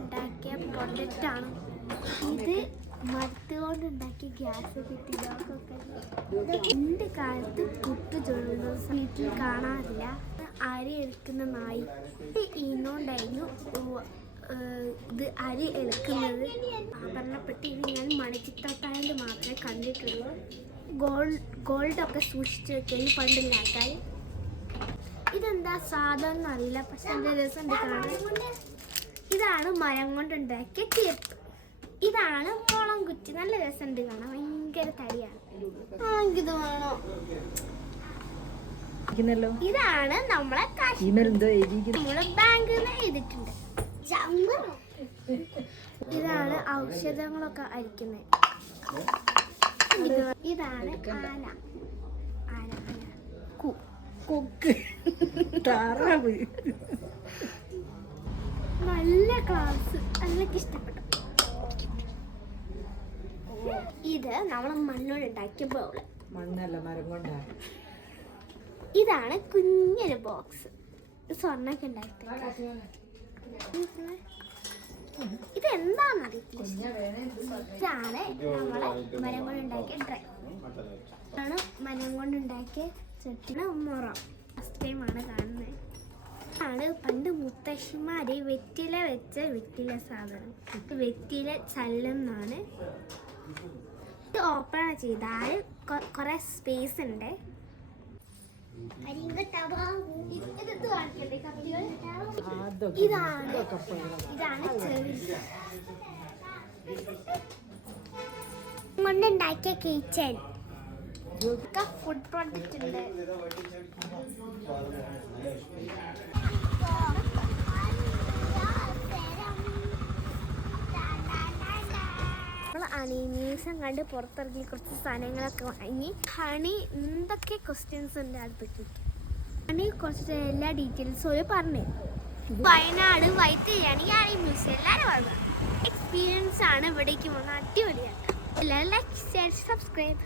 ഉണ്ടാക്കിയ പ്രൊഡക്റ്റാണ് ഇത്. മരത്ത് കൊണ്ടുണ്ടാക്കിയ ഗ്യാസ് കിട്ടിയതൊക്കെ എൻ്റെ കാലത്ത് പുട്ട് ചുടുന്ന വീട്ടിൽ കാണാറില്ല. അരി എടുക്കുന്ന നായി ഇന്നുണ്ടായിരുന്നു ഇത് അരി എടുക്കുന്നത്. ആഭരണപ്പെട്ടി ഇത് ഞാൻ മണിച്ചിത്രത്താഴിൽ മാത്രമേ കണ്ടിട്ടുള്ളൂ. ഗോൾഡൊക്കെ സൂക്ഷിച്ചു വെക്കാൻ പണ്ടില്ല ആൾക്കാർ. ഇതെന്താ സാധനം അറിയില്ല, പക്ഷെ എൻ്റെ രസം കാണാൻ. ഇതാണ് മരം കൊണ്ടുണ്ടാക്കിയ ക്ലിപ്പ്. ഇതാണ് മുളം കുറ്റി. നല്ല രസമുണ്ട് കാണാൻ, ഭയങ്കര തടിയാണ്. ഇത് വേണോ? ഇതാണ് നമ്മളെ നമ്മള് ബാങ്കിൽ നിന്ന് എഴുതിയിട്ടുണ്ട്. ഇതാണ് ഔഷധങ്ങളൊക്കെ അരിക്കുന്നത്. ഇതാണ് ആന. ആന കൊക്ക് താറാവ്. നല്ല ക്ലാസ്, അതിനൊക്കെ ഇഷ്ടപ്പെട്ടു. ഇത് നമ്മൾ മണ്ണോട് ഉണ്ടാക്കിയ ബൗള്. മണ്ണല്ല, മരം കൊണ്ടാണ്. ഇതാണ് കുഞ്ഞൊരു ബോക്സ്. സ്വർണ്ണൊക്കെ ഉണ്ടാക്കി. ഇതെന്താന്നറിയില്ല. ഇതാണ് നമ്മളെ മരം കൊണ്ടുണ്ടാക്കിയ ഡ്രൈ. ആണ് മരം കൊണ്ടുണ്ടാക്കിയ ചെട്ടിന് മുറം. ഫസ്റ്റ് ടൈമാണ് കാണുന്നത്. ആണ് പണ്ട് മുത്തശ്ശിമാര് വെറ്റില വെച്ച വെറ്റില സാധനം. വെറ്റില ചല്ലം എന്നാണ്. ഇത് ഓപ്പൺ ചെയ്താൽ കുറെ സ്പേസ് ഉണ്ട്. ഇതാണ് കൊണ്ടുണ്ടാക്കിയ കിച്ചൺ. ഫുഡ് പ്രോഡക്റ്റ് ഉണ്ട്. അനീമേഷൻ കണ്ട് പുറത്തിറങ്ങി കുറച്ച് സാധനങ്ങളൊക്കെ വാങ്ങി. ഹണി എന്തൊക്കെ ക്വസ്റ്റ്യൻസ് ഉണ്ട് അടുത്തേക്ക്. ഹണി കുറച്ച് എല്ലാ ഡീറ്റെയിൽസും ഒരു പറഞ്ഞു. വയനാട് വൈത്തിരിയാണി മ്യൂസിയം എല്ലാവരും വളരെ എക്സ്പീരിയൻസ് ആണ്. ഇവിടേക്ക് വന്ന് അടിപൊളിയാണ്. എല്ലാവരും ലൈക്ക്, ഷെയർ, സബ്സ്ക്രൈബ്.